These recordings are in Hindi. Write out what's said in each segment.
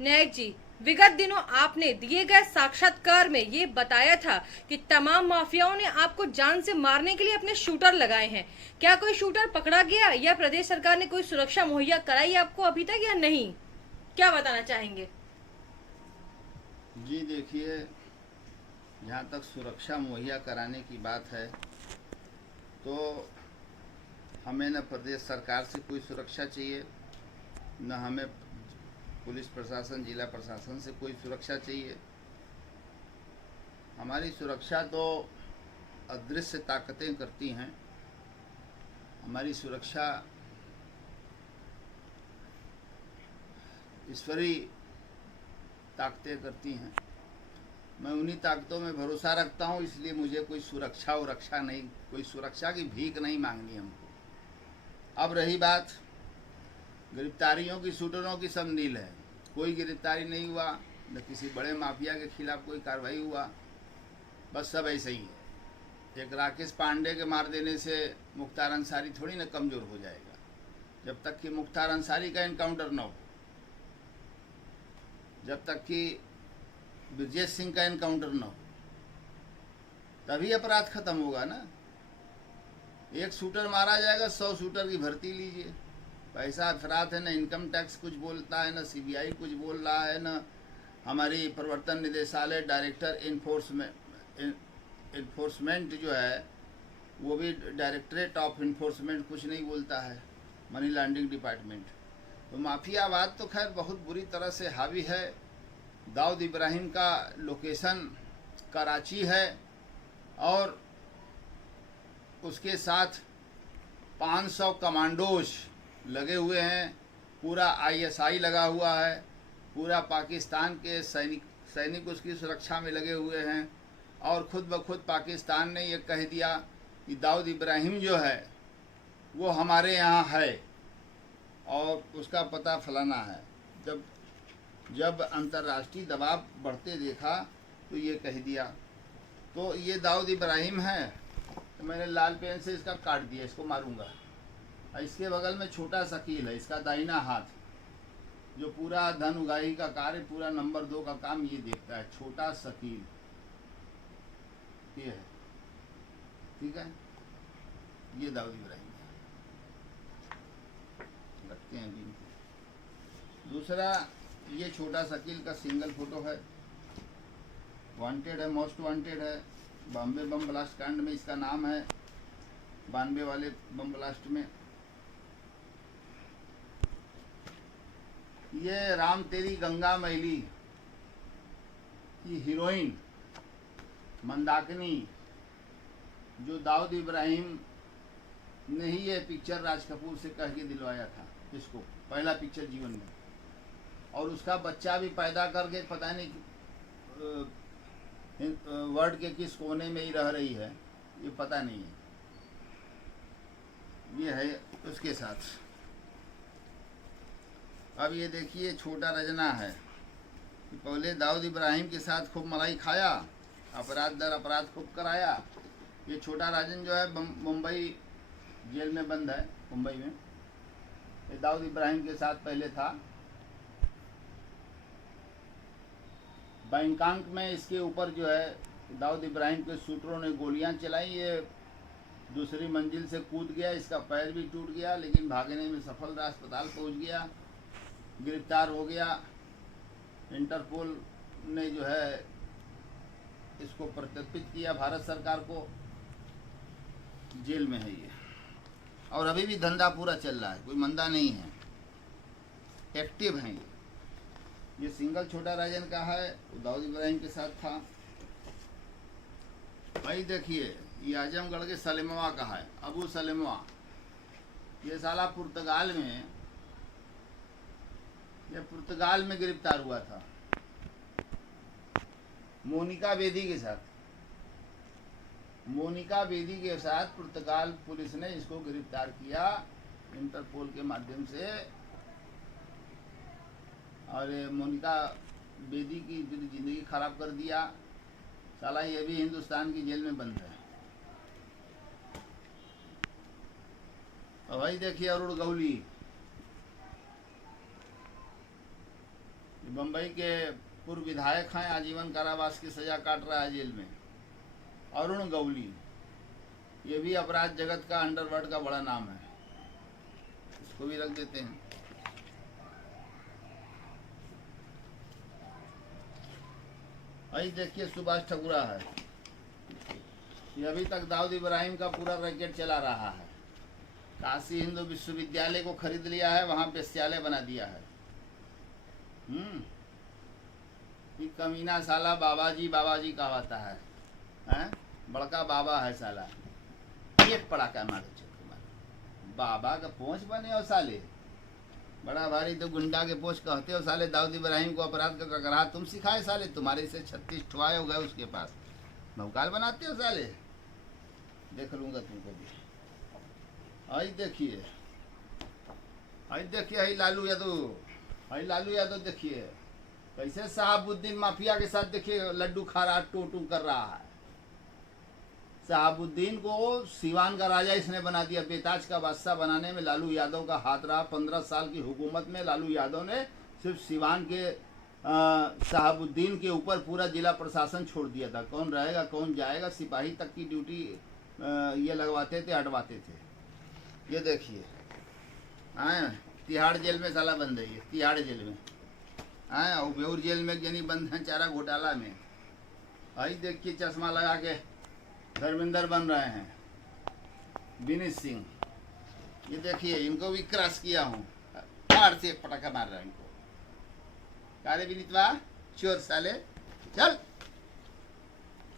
नायक जी, विगत दिनों आपने दिए गए साक्षात्कार में ये बताया था कि तमाम माफियाओं ने आपको जान से मारने के लिए अपने शूटर लगाए हैं। क्या कोई शूटर पकड़ा गया या प्रदेश सरकार ने कोई सुरक्षा मुहैया कराई आपको अभी तक या नहीं? क्या बताना चाहेंगे? जी देखिए, जहाँ तक सुरक्षा मुहैया कराने की बात है तो हमें न प्रदेश सरकार से कोई सुरक्षा चाहिए, न हमें पुलिस प्रशासन जिला प्रशासन से कोई सुरक्षा चाहिए। हमारी सुरक्षा तो अदृश्य ताकतें करती हैं। हमारी सुरक्षा ईश्वरीय ताकतें करती हैं। मैं उन्हीं ताकतों में भरोसा रखता हूँ, इसलिए मुझे कोई सुरक्षा और रक्षा नहीं, कोई सुरक्षा की भीख नहीं मांगनी हमको। अब रही बात गिरफ्तारियों की, शूटरों की सब नील है। कोई गिरफ्तारी नहीं हुआ, न किसी बड़े माफिया के खिलाफ कोई कार्रवाई हुआ, बस सब ऐसे ही है। एक राकेश पांडे के मार देने से मुख्तार अंसारी थोड़ी ना कमज़ोर हो जाएगा। जब तक कि मुख्तार अंसारी का इनकाउंटर न हो, जब तक कि ब्रजेश सिंह का इनकाउंटर न हो, तभी अपराध खत्म होगा ना। एक शूटर मारा जाएगा, 100 शूटर की भर्ती लीजिए। पैसा अफरात है, न इनकम टैक्स कुछ बोलता है, न सीबीआई कुछ बोल रहा है, न हमारी प्रवर्तन निदेशालय डायरेक्टर इन्फोर्समेंट जो है वो भी डायरेक्टरेट ऑफ इन्फोर्समेंट कुछ नहीं बोलता है, मनी लॉन्ड्रिंग डिपार्टमेंट। तो माफियावाद तो खैर बहुत बुरी तरह से हावी है। दाऊद इब्राहिम का लोकेशन कराची है और उसके साथ 500 कमांडोज लगे हुए हैं, पूरा आईएसआई लगा हुआ है, पूरा पाकिस्तान के सैनिक उसकी सुरक्षा में लगे हुए हैं। और खुद ब खुद पाकिस्तान ने ये कह दिया कि दाऊद इब्राहिम जो है वो हमारे यहाँ है और उसका पता फलाना है। जब जब अंतर्राष्ट्रीय दबाव बढ़ते देखा तो ये कह दिया। तो ये दाऊद इब्राहिम है, तो मैंने लाल पेन से इसका काट दिया, इसको मारूंगा। इसके बगल में छोटा शकील है, इसका दाहिना हाथ, जो पूरा धन उगाही का कार्य, पूरा नंबर 2 का काम ये देखता है। छोटा शकील ये है, ठीक है। ये दाऊद इब्राहिम रखते हैं अभी। दूसरा, ये छोटा शकील का सिंगल फोटो है, वांटेड है, मोस्ट वांटेड है। बॉम्बे बम ब्लास्ट कांड में इसका नाम है, 92 वाले बम ब्लास्ट में। ये राम तेरी गंगा मैली की हीरोइन मंदाकिनी, जो दाऊद इब्राहिम ने ही ये पिक्चर राज कपूर से कह के दिलवाया था इसको, पहला पिक्चर जीवन में। और उसका बच्चा भी पैदा करके पता नहीं वर्ल्ड के किस कोने में ही रह रही है, ये पता नहीं है। ये है उसके साथ। अब ये देखिए छोटा रजना है, पहले दाऊद इब्राहिम के साथ खूब मलाई खाया, अपराध दर अपराध खूब कराया। ये छोटा राजन जो है मुंबई जेल में बंद है, मुंबई में। ये दाऊद इब्राहिम के साथ पहले था। बैंकॉक में इसके ऊपर जो है दाऊद इब्राहिम के शूटरों ने गोलियां चलाई। ये दूसरी मंजिल से कूद गया, इसका पैर भी टूट गया, लेकिन भागने में सफल रहा, अस्पताल पहुंच गया, गिरफ्तार हो गया। इंटरपोल ने जो है इसको प्रत्यर्पित किया भारत सरकार को। जेल में है ये, और अभी भी धंधा पूरा चल रहा है, कोई मंदा नहीं है, एक्टिव हैं ये सिंगल छोटा राजन का है, वो दाऊद इब्राहिम के साथ था। भाई देखिए, ये आजमगढ़ के सलेमवा का है, अबू सलेमवा। ये साला पुर्तगाल में गिरफ्तार हुआ था मोनिका बेदी के साथ। मोनिका बेदी के साथ पुर्तगाल पुलिस ने इसको गिरफ्तार किया इंटरपोल के माध्यम से। और मोनिका बेदी की जिंदगी खराब कर दिया। साला ये भी हिंदुस्तान की जेल में बंद है। और भाई देखिए अरुण गौली, बम्बई के पूर्व विधायक हैं, आजीवन कारावास की सजा काट रहा है जेल में। अरुण गौली, ये भी अपराध जगत का अंडरवर्ल्ड का बड़ा नाम है, इसको भी रख देते हैं। भाई देखिए सुभाष ठकुरा है, ये अभी तक दाऊद इब्राहिम का पूरा रैकेट चला रहा है। काशी हिंदू विश्वविद्यालय को खरीद लिया है, वहां वेश्यालय बना दिया है। ये कमीना साला बाबाजी बाबाजी कहवाता है, हैं? बड़का बाबा है साला, एक पड़ाका मारो चक्कर मारो, बाबा का पोंछ बने हो साले, बड़ा भारी तो गुंडा के पोंछ कहते हो साले। दाऊद इब्राहिम को अपराध का ककराह तुम सिखाए साले, तुम्हारे से 36 ठुआए हो गए उसके पास, भौकाल बनाते हो साले, देख लूंगा तुमको भी। आई देखिए, आई देखिए, आई लालू यादव, आई लालू यादव देखिए कैसे शहाबुद्दीन माफिया के साथ देखिए लड्डू खा रहा, टू कर रहा है। शहाबुद्दीन को सीवान का राजा इसने बना दिया, बेताज का बादशाह बनाने में लालू यादव का हाथ रहा। 15 साल की हुकूमत में लालू यादव ने सिर्फ सीवान के शहाबुद्दीन के ऊपर पूरा जिला प्रशासन छोड़ दिया था। कौन रहेगा कौन जाएगा, सिपाही तक की ड्यूटी ये लगवाते थे, हटवाते थे। ये देखिए तिहाड़ जेल में साला बंद है, ये तिहाड़ जेल में और बेउर जेल में यानी बंद है चारा घोटाला में। आई देखिए चश्मा लगा के धर्मेंद्र बन रहे हैं, विनीत सिंह। ये देखिए इनको भी क्रॉस किया हूँ, पार से पटाखा मार रहा है इनको। कारे विनीतवा चोर साले चल।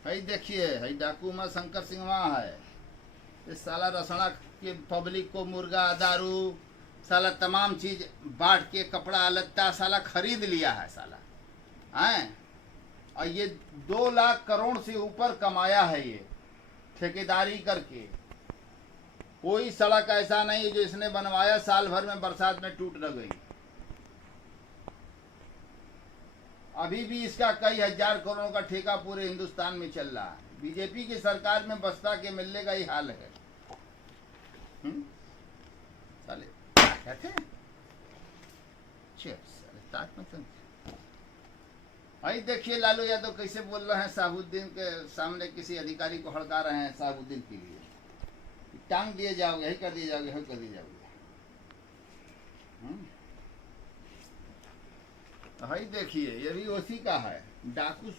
भाई देखिए भाई डाकू में शंकर सिंह वहाँ है, इस साला रसना के पब्लिक को मुर्गा दारू साला तमाम चीज बांट के कपड़ा लत्ता साला खरीद लिया है साला, हैं? और ये 2 लाख करोड़ से ऊपर कमाया है ये ठेकेदारी करके। कोई सड़क ऐसा नहीं जो इसने बनवाया साल भर में बरसात में टूट न गई। अभी भी इसका कई हजार करोड़ का ठेका पूरे हिंदुस्तान में चल रहा है। बीजेपी की सरकार में बसपा के मिलने का ही हाल है। साले कहते हैं भाई देखिए लालू यादव कैसे बोल रहे हैं, शहाबुद्दीन के सामने किसी अधिकारी को हड़का रहे हैं शहाबुद्दीन के लिए, टांग दिए जाओगे, यही कर दिए जाओगे, यही कर दिए जाओगे। भाई देखिए ये भी उसी का है, डाकू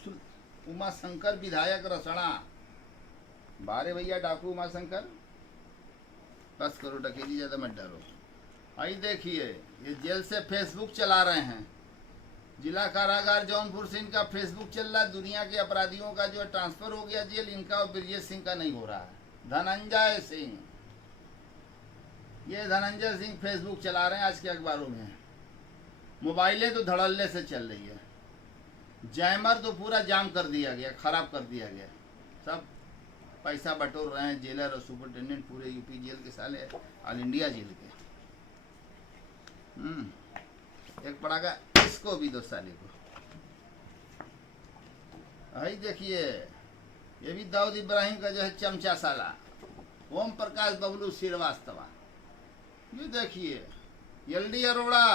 उमा शंकर विधायक रसना। बारे भैया डाकू उमा शंकर, बस करो डकेली ज्यादा मत डालो। भाई देखिए ये जेल से फेसबुक चला रहे हैं, जिला कारागार जौनपुर से इनका फेसबुक चल रहा है। दुनिया के अपराधियों का जो ट्रांसफर हो गया जेल, इनका और ब्रजेश सिंह का नहीं हो रहा है। धनंजय सिंह, ये धनंजय सिंह फेसबुक चला रहे हैं आज के अखबारों में। मोबाइलें तो धड़ल्ले से चल रही है, जैमर तो पूरा जाम कर दिया गया, खराब कर दिया गया। सब पैसा बटोर रहे हैं जेलर और सुपरिटेंडेंट पूरे यूपी जेल के साले, ऑल इंडिया जेल के। एक पड़ाका इसको भी 2 साले को। भाई देखिए ये भी दाऊद इब्राहिम का जो है चमचा साला, ओम प्रकाश बबलू श्रीवास्तव। ये देखिए LD Arora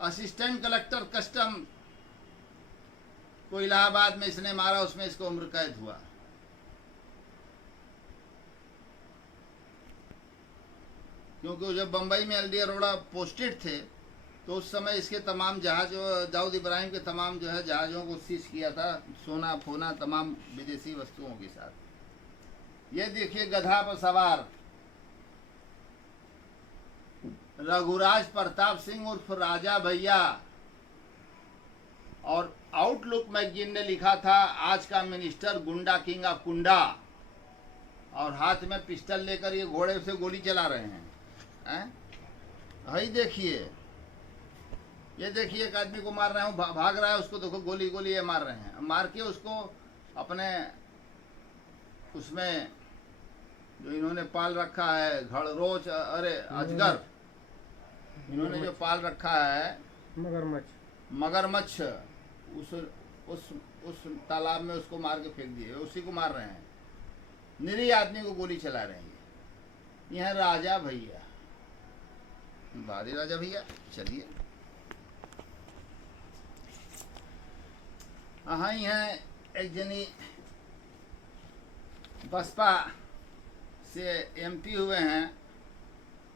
assistant collector custom को इलाहाबाद में इसने मारा, उसमें इसको उम्र कैद हुआ। क्योंकि जब बंबई में एलडी अरोड़ा पोस्टेड थे तो उस समय इसके तमाम जहाज, दाऊद इब्राहिम के तमाम जो है जहाज़ों को सीज किया था, सोना फोना तमाम विदेशी वस्तुओं के साथ। ये देखिए गधा पर सवार रघुराज प्रताप सिंह उर्फ राजा भैया, और आउटलुक मैगजीन ने लिखा था आज का मिनिस्टर गुंडा किंग ऑफ कुंडा, और हाथ में पिस्टल लेकर ये घोड़े से गोली चला रहे हैं। भाई देखिए ये देखिए एक आदमी को मार रहे हैं, भाग रहा है, उसको देखो गोली गोली ये मार रहे हैं, मार के उसको अपने उसमें जो इन्होंने पाल रखा है घड़रोच, अरे अजगर, इन्होंने जो पाल रखा है मगरमच्छ, उस तालाब में उसको मार के फेंक दिए, उसी को मार रहे हैं। निरीह आदमी को गोली चला रहे हैं। यह राजा भैया, बारी राजा भैया। चलिए हाँ ही हैं एक जनी बसपा से एमपी हुए हैं,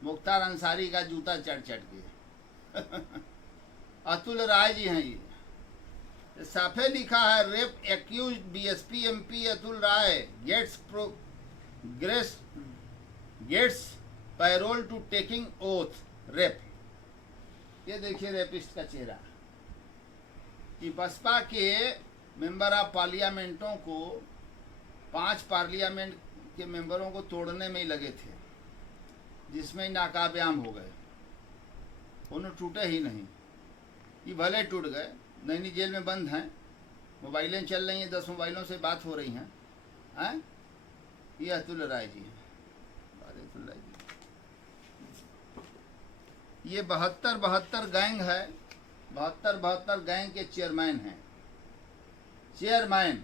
मुख्तार अंसारी का जूता चढ़ चढ़ के अतुल राय जी हैं ये साफे लिखा है, rape accused BSP MP Atul Rai gets parole to taking oath rape. ये देखिए रेपिस्ट का चेहरा कि बसपा के मेंबर ऑफ पार्लियामेंटों को 5 पार्लियामेंट के मेंबरों को तोड़ने में ही लगे थे, जिसमें नाकामयाब हो गए, उन्होंने टूटे ही नहीं। ये भले टूट गए, नैनी जेल में बंद हैं, मोबाइलें चल रही हैं, 10 मोबाइलों से बात हो रही हैं। ये अतुल राय जी हैं, अतुल राय जी ये 72 गैंग है, 72 गैंग के चेयरमैन हैं। चेयरमैन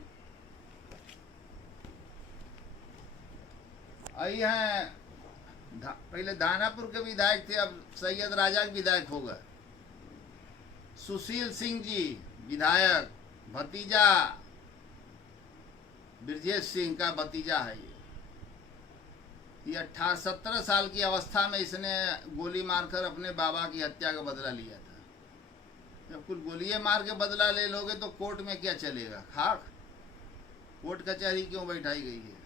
आई हैं, पहले दानापुर के विधायक थे, अब सैयद राजा के विधायक हो गए। सुशील सिंह जी विधायक, भतीजा ब्रजेश सिंह का भतीजा है ये 17 साल की अवस्था में इसने गोली मारकर अपने बाबा की हत्या का बदला लिया था। जब कुछ गोलियां मार के बदला ले लोगे तो कोर्ट में क्या चलेगा, खाक। कोर्ट कचहरी क्यों बैठाई गई है?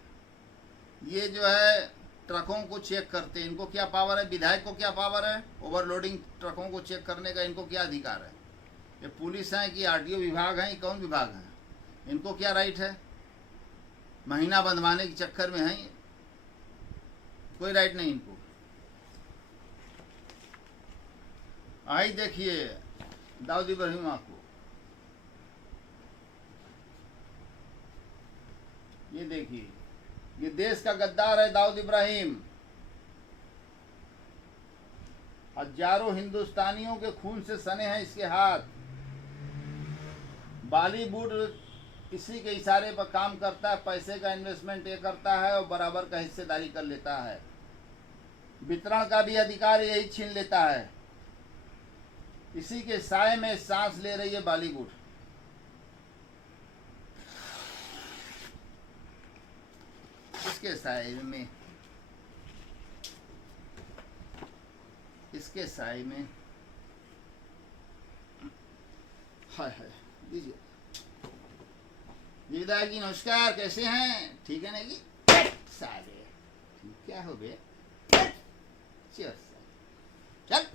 ये जो है ट्रकों को चेक करते हैं, इनको क्या पावर है? विधायक को क्या पावर है? ओवरलोडिंग ट्रकों को चेक करने का इनको क्या अधिकार है? ये पुलिस है कि आरटीओ विभाग है, कौन विभाग है? इनको क्या राइट है? महीना बंधवाने के चक्कर में है ये, कोई राइट नहीं इनको। आई देखिए दाऊद इब्राहिम को, ये देखिए, ये देश का गद्दार है दाऊद इब्राहिम। हजारों हिंदुस्तानियों के खून से सने हैं इसके हाथ। बॉलीवुड इसी के इशारे पर काम करता है, पैसे का इन्वेस्टमेंट ये करता है और बराबर का हिस्सेदारी कर लेता है। वितरण का भी अधिकार यही छीन लेता है। इसी के साए में सांस ले रही है बॉलीवुड। इसके साए में, इसके साए में, हाय हाय दीजिए। विधायक जी नमस्कार, कैसे हैं? ठीक है ना जी? साले ठीक क्या हो बे? चल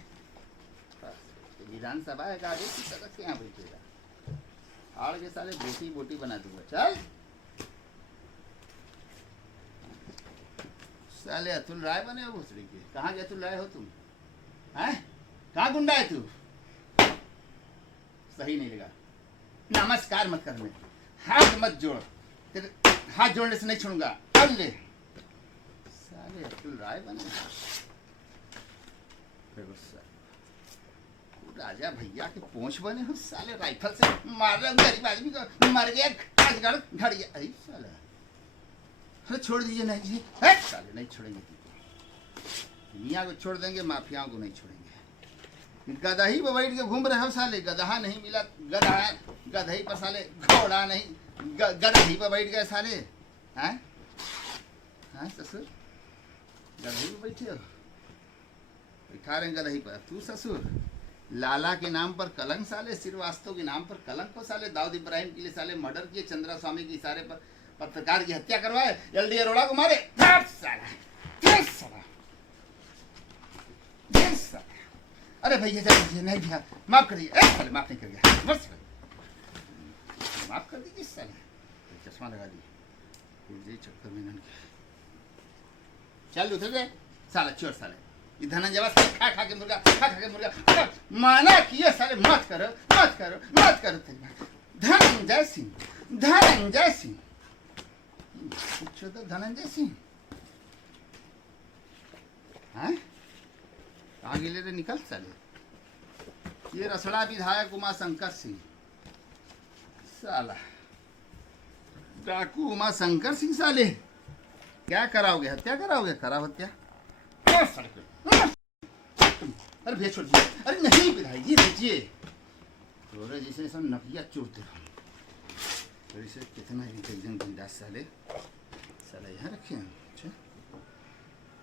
विधानसभा है, गाड़ी की तरह से यहाँ बैठेगा, हाड़ के साले बोटी बोटी बना दूंगा। चल साले अतुल राय बने हो भोसड़ी के। कहाँ के अतुल राय हो तुम? हैं? कहाँ गुंडा है तू? सही नहीं लगा। नमस्कार मत करने, हाथ मत जोड़, तेरे हाथ जोड़ने से नहीं छोड़ूंगा। चल ले साले अतुल राय बने। राजा भैया के पोंछ बने हो साले, राइफल से मार रहे हो गरीब आदमी को, मर गया घड़िया। अरे साला अरे छोड़ दीजिए। नहीं जी साले नहीं छोड़ेंगे, दुनिया को छोड़ देंगे, माफियाओं को नहीं छोड़ेंगे। गधा ही पर बैठ के घूम रहे हो साले, गधा नहीं मिला, गधा गधे पर साले, घोड़ा नहीं गधा ही पर बैठ गए साले। हैं हैं ससुर गधे पर बैठे हो, खा रहे गधे पर। तू ससुर लाला के नाम पर कलंक साले, श्रीवास्तव के नाम पर कलंक हो साले, दाऊद इब्राहिम के लिए साले मर्डर किए, चंद्रा स्वामी के इशारे पर पत्रकार की हत्या करवाए, एलडी अरोड़ा को मारे। अरे भैया जाइए, नहीं भैया माफ करिए। साले माफ नहीं करिए, बस माफ कर दीजिए साले। चश्मा लगा दिए चक्कर में। चल उधर गए साला चोर साले, धनंजय खा खा के मुर्गा, खा खा के मुर्गा। माना किए साले, मत करो मत करो मत करो। धनंजय सिंह, धनंजय सिंह, पूछो तो धनंजय सिंह हैं कहाँ गिले रे, निकल साले। ये रसड़ा विधायक उमा शंकर सिंह साला, डाकू उमा शंकर सिंह साले, क्या कराओगे? हत्या कराओगे? कराओ हत्या। अरे भैया छोड़ दीजिए। अरे नहीं विधायक जी दीजिए, थोड़े जैसे सब नकिया चोरते रहो। तो इसे कितना इंटेलिजेंट गुंडा साले साले यहाँ रखे हैं। अच्छा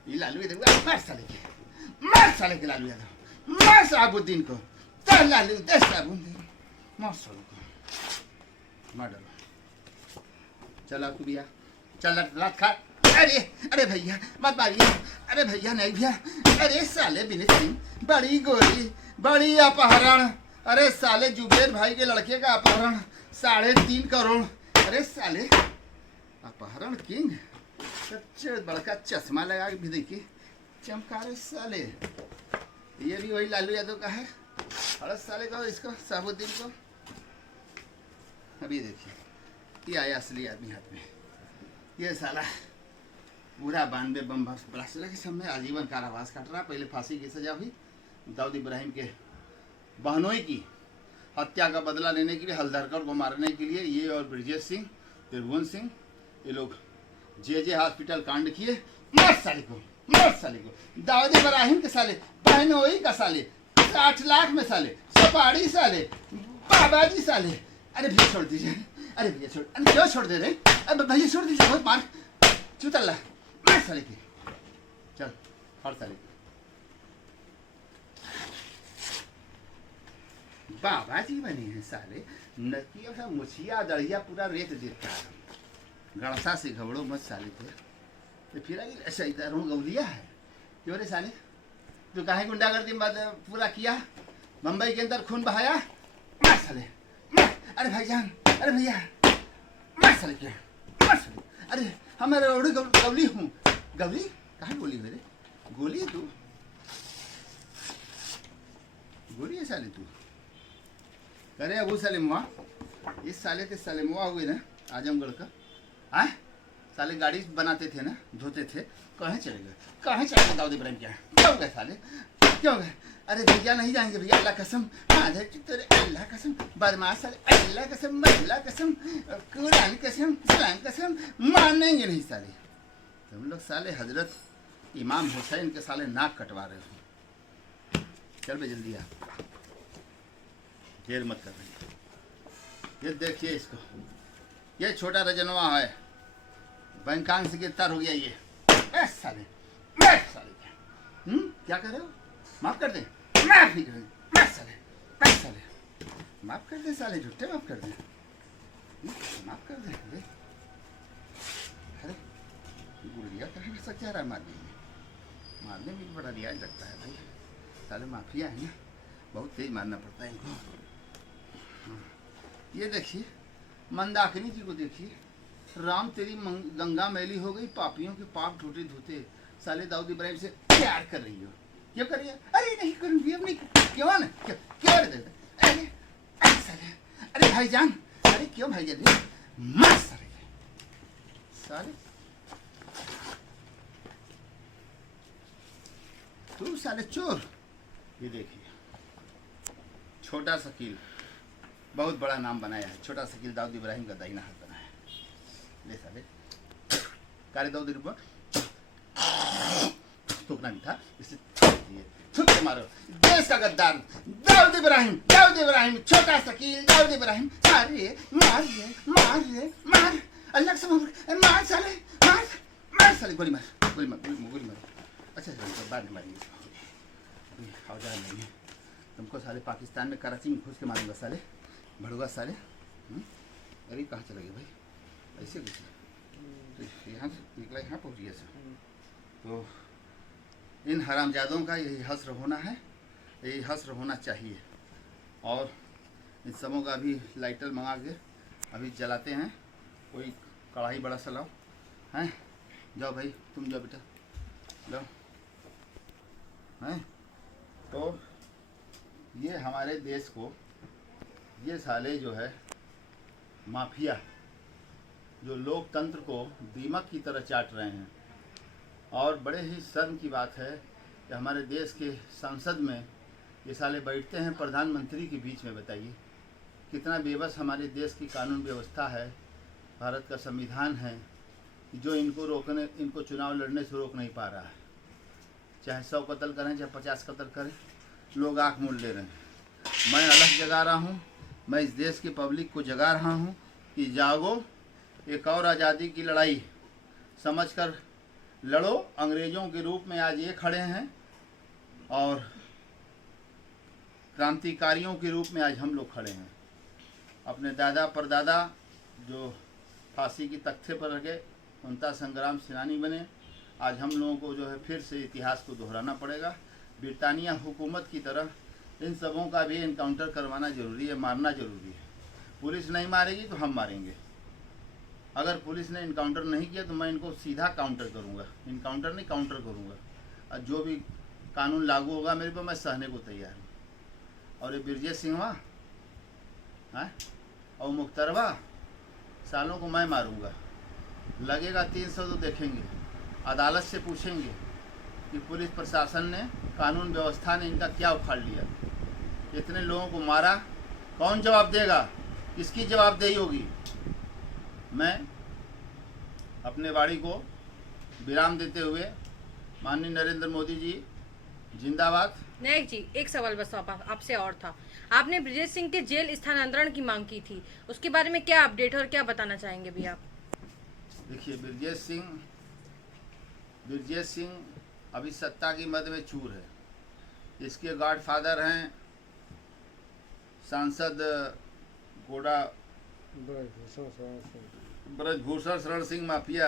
ये लालू यादव मार साले के लालू यादव मार साबुद्दीन को चल लालू दे साबुद्दीन मार सालू को मार डालो। चल तू भैया चल लात खा। अरे भैया मत मारिए। अरे भैया नहीं भैया। अरे साले विनीत सिंह बड़ी गोली बड़ी अपहरण। अरे साले जुबेर भाई के लड़के का अपहरण 3.5 करोड़। अरे साले अपहरण किंग सबसे बड़का चश्मा लगा के भी देखिए चमका रहे साले। ये भी वही लालू यादव का है। अरे साले को इसको साबुद्दीन को अभी देखिए ये आया असली आदमी हाथ में। ये साला पूरा 92 बम ब्लास्ट के समय आजीवन कारावास काट रहा। पहले फांसी की सजा हुई। दाऊद इब्राहिम के बहनोई की हत्या का बदला लेने के लिए हल्दरकर को मारने के लिए ये और ब्रजेश सिंह त्रिभुवन सिंह ये लोग जे हॉस्पिटल कांड किए। मर साले को दाऊद इब्राहिम के साले बहनोई का साले 60 लाख में साले सपाड़ी साले बाबा जी साले। अरे भैया छोड़ दीजिए। अरे भैया छोड़ अरे क्यों छोड़ दे रहे। अब भैया छोड़ दीजिए बहुत मार चुतल्ला मार साले की। चल हर साले बाबा जी बने हैं साले। नकिया मुछिया दड़िया पूरा रेत देता है। गणसा से घबड़ो मत साले थे तो फिर ऐसा इधर गौलिया है। क्यों रे साले तो काहे गुंडागर्दी पूरा किया मुंबई के अंदर खून बहाया। मार साले मार। अरे भाईजान अरे भैया मार साले क्या मार साले। अरे हमारे रोड़ी गौली हूँ। गौली कहाँ गोली मेरे गोली है तू गोली है साले तू। अरे अबू सलीमुआ इस साले के सलीमुआ हुए ना आजमगढ़ का आए साले गाड़ी बनाते थे ना धोते थे। कहाँ चले गए दाऊद इब्राहिम क्या क्यों गए साले क्यों गए। अरे भैया नहीं जाएंगे भैया अल्लाह कसम माधर तेरे अल्लाह कसम बदमाश साले अल्लाह कसम अल्लाह कसम कुरान कसम सलाम कसम मानेंगे नहीं साले। तुम लोग साले हजरत इमाम हुसैन के साले नाक कटवा रहे हो। चल बे जल्दी आ देर मत कर रही। ये देखिए इसको ये छोटा रजनवा है बैंकांग से गिरफ्तार हो गया ये साले क्या कर रहे हो। माफ कर दे माफ नहीं करेंगे माफ कर दे साले झूठे माफ कर दे माफ कर दे। अरे गुड़िया कहीं ऐसा क्या रहा मारने में बड़ा रियाज लगता है भाई। साले माफिया है ना बहुत तेज मारना पड़ता है इनको। ये देखिए मंदाकिनी जी को देखिए राम तेरी गंगा मैली हो गई पापियों के पाप धोते धोते। साले दाऊद इब्राहिम से प्यार कर रही हो क्यों कर रही है। अरे नहीं करूँगी अब नहीं क्यों ना क्यों अरे साले अरे भाईजान अरे क्यों भाईजान मार साले तू साले चोर। ये देखिए छोटा शकील बहुत बड़ा नाम बनाया है। छोटा शकील दाऊद इब्राहिम का दाहिना हाथ बनाया है। ले साले कारे दाऊद इब्राहिम थूकना भी था इसे थूक के मारो। देश का गद्दार दाऊद इब्राहिम छोटा शकील दाऊद इब्राहिम मार अल्लाह से मार साले मार साले गोली मार। अच्छा बाद में मारिए औजार नहीं है तुमको साले पाकिस्तान में कराची में घुस के मारूंगा साले भड़ुआ साले। अरे कहाँ चले गए भाई ऐसे कैसे तो यहाँ से निकला यहाँ पहुँच गया सर। तो इन हरामजादों का यही हस्र होना है यही हस्र होना चाहिए। और इन सबों का अभी लाइटर मंगा के अभी जलाते हैं। कोई कढ़ाई बड़ा सा लाओ हैं जाओ भाई तुम जाओ बेटा जाओ हैं। तो ये हमारे देश को ये साले जो है माफिया जो लोकतंत्र को दीमक की तरह चाट रहे हैं। और बड़े ही शर्म की बात है कि हमारे देश के संसद में ये साले बैठते हैं प्रधानमंत्री के बीच में। बताइए कितना बेबस हमारे देश की कानून व्यवस्था है भारत का संविधान है जो इनको चुनाव लड़ने से रोक नहीं पा रहा है। चाहे 100 कत्ल करें चाहे 50 कत्ल करें लोग आँख मूंद ले रहे हैं। मैं अलग जगा रहा हूँ मैं इस देश की पब्लिक को जगा रहा हूँ कि जागो, एक और आज़ादी की लड़ाई समझकर लड़ो। अंग्रेज़ों के रूप में आज ये खड़े हैं और क्रांतिकारियों के रूप में आज हम लोग खड़े हैं। अपने दादा परदादा जो फांसी की तख्ते पर रखे, स्वतंत्रता संग्राम सेनानी बने, आज हम लोगों को जो है फिर से इतिहास को दोहराना पड़ेगा। ब्रिटानिया हुकूमत की तरह इन सबों का भी इनकाउंटर करवाना ज़रूरी है, मारना ज़रूरी है। पुलिस नहीं मारेगी तो हम मारेंगे। अगर पुलिस ने इनकाउंटर नहीं किया तो मैं इनको सीधा काउंटर करूंगा, इनकाउंटर नहीं काउंटर करूंगा। और जो भी कानून लागू होगा मेरे पर, मैं सहने को तैयार हूँ। और ये ब्रजेश सिंहवा है और मुख्तरबा सालों को मैं मारूंगा। लगेगा 300 तो देखेंगे, अदालत से पूछेंगे कि पुलिस प्रशासन ने, कानून व्यवस्था ने इनका क्या उखाड़ लिया। इतने लोगों को मारा, कौन जवाब देगा, किसकी जवाबदेही होगी। मैं अपने वाणी को विराम देते हुए माननीय नरेंद्र मोदी जी जिंदाबाद। नायक जी, एक सवाल बस आपसे और था। आपने ब्रजेश सिंह के जेल स्थानांतरण की मांग की थी, उसके बारे में क्या अपडेट और क्या बताना चाहेंगे भी आप? देखिए, ब्रजेश सिंह अभी सत्ता की मद में चूर है। इसके गॉडफादर हैं सांसद गोड़ा ब्रजभूषण शरण सिंह माफिया,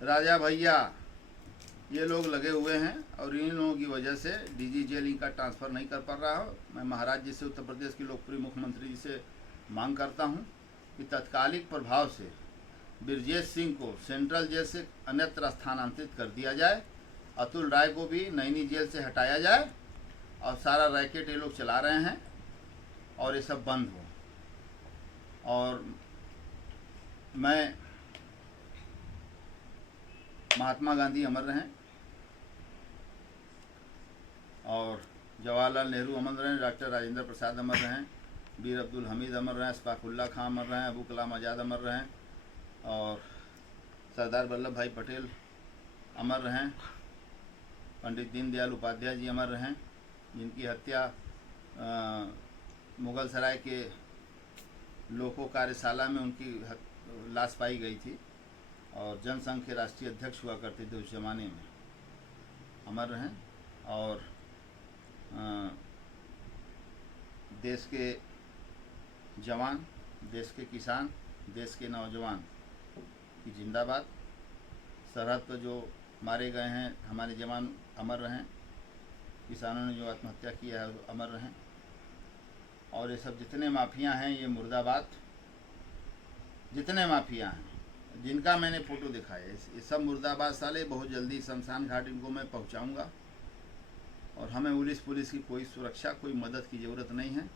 राजा भैया, ये लोग लगे हुए हैं और इन लोगों की वजह से डीजी जेल इनका ट्रांसफ़र नहीं कर पा रहा हो। मैं महाराज जी से, उत्तर प्रदेश के लोकप्रिय मुख्यमंत्री जी से मांग करता हूं कि तत्कालिक प्रभाव से ब्रजेश सिंह को सेंट्रल जेल से अन्यत्र स्थानांतरित कर दिया जाए। अतुल राय को भी नैनी जेल से हटाया जाए और सारा रैकेट ये लोग चला रहे हैं और ये सब बंद हो। और मैं महात्मा गांधी अमर रहें और जवाहरलाल नेहरू अमर रहें, डॉक्टर राजेंद्र प्रसाद अमर रहें, वीर अब्दुल हमीद अमर रहें, अशफाकुल्ला खां अमर रहें, अबू कलाम आज़ाद अमर रहें और सरदार वल्लभ भाई पटेल अमर रहें, पंडित दीनदयाल उपाध्याय जी अमर रहें, जिनकी हत्या मुगल सराय के लोको कार्यशाला में उनकी लाश पाई गई थी और जनसंघ के राष्ट्रीय अध्यक्ष हुआ करते थे उस जमाने में, अमर रहें। और देश के जवान, देश के किसान, देश के नौजवान की जिंदाबाद। सरहद पर जो मारे गए हैं हमारे जवान अमर रहें, किसानों ने जो आत्महत्या किया है अमर रहें। और ये सब जितने माफिया हैं ये मुर्दाबाद। जितने माफिया हैं जिनका मैंने फ़ोटो दिखाया ये सब मुर्दाबाद साले। बहुत जल्दी शमशान घाट इनको मैं पहुंचाऊंगा और हमें पुलिस की कोई सुरक्षा, कोई मदद की ज़रूरत नहीं है।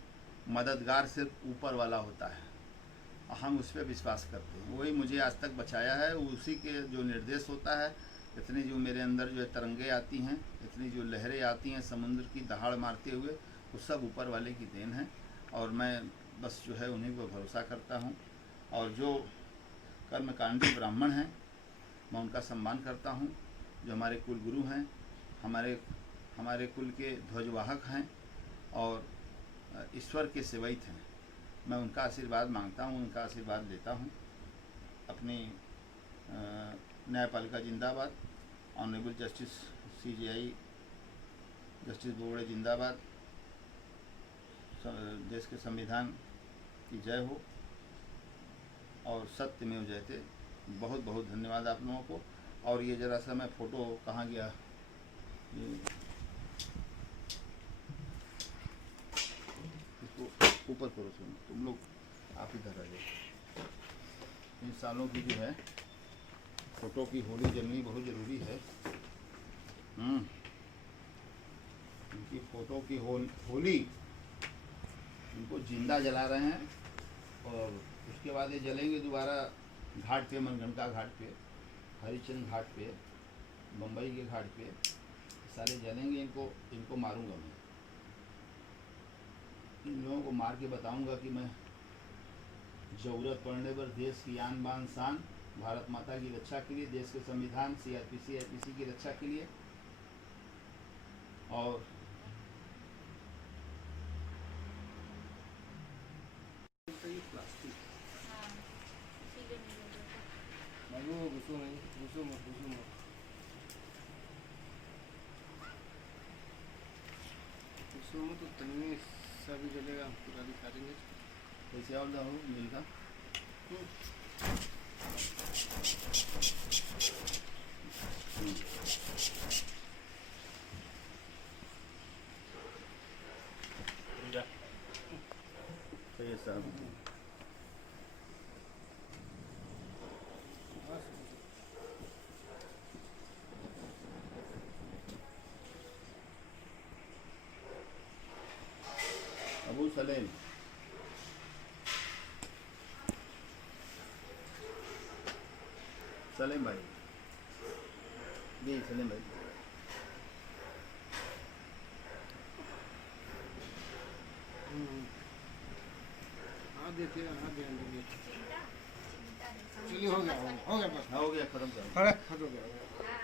मददगार सिर्फ ऊपर वाला होता है, हम उस पर विश्वास करते हैं। वही मुझे आज तक बचाया है, उसी के जो निर्देश होता है। इतनी जो मेरे अंदर जो तरंगे आती हैं, इतनी जो लहरें आती हैं समुद्र की दहाड़ मारते हुए, वो सब ऊपर वाले की देन है। और मैं बस जो है उन्हीं पर भरोसा करता हूँ। और जो कर्मकांडी ब्राह्मण हैं मैं उनका सम्मान करता हूँ, जो हमारे कुल गुरु हैं, हमारे कुल के ध्वजवाहक हैं और ईश्वर के सेवक हैं। मैं उनका आशीर्वाद मांगता हूँ, उनका आशीर्वाद लेता हूँ। अपनी न्यायपालिका जिंदाबाद, honourable justice CJI justice Bobde जिंदाबाद, देश के संविधान की जय हो और सत्यमेव जयते। बहुत बहुत धन्यवाद आप लोगों को। और ये जरा सा मैं फ़ोटो कहाँ गया, ये इसको ऊपर करो, सुनो तुम लोग, आप इधर आ जाओ। इन सालों की जो है फ़ोटो की होली जलनी बहुत ज़रूरी है। इनकी फ़ोटो की होली इनको जिंदा जला रहे हैं और उसके बाद ये जलेंगे दोबारा घाट पे, मनगंगा घाट पे, हरिश्चंद्र घाट पे, बम्बई के घाट पे सारे जलेंगे। इनको मारूंगा मैं। इन लोगों को मार के बताऊंगा कि मैं ज़रूरत पड़ने पर देश की आन बान शान, भारत माता की रक्षा के लिए, देश के संविधान CRPC IPC की रक्षा के लिए और प्लास्टिक बाबू घुसो नहीं, घुसो मत, घुसो मत। घुसो मत तो तन्नी सभी जलेगा, पूरा दिखा देंगे। कैसे और जाओ मिलगा तो ये सब अबू सलेम सलेम भाई जी सलेम भाई हाँ देखिए, हाँ ध्यान दीजिए। चलिए हो गया बस। हाँ हो गया खत्म कर खत्म हो गया।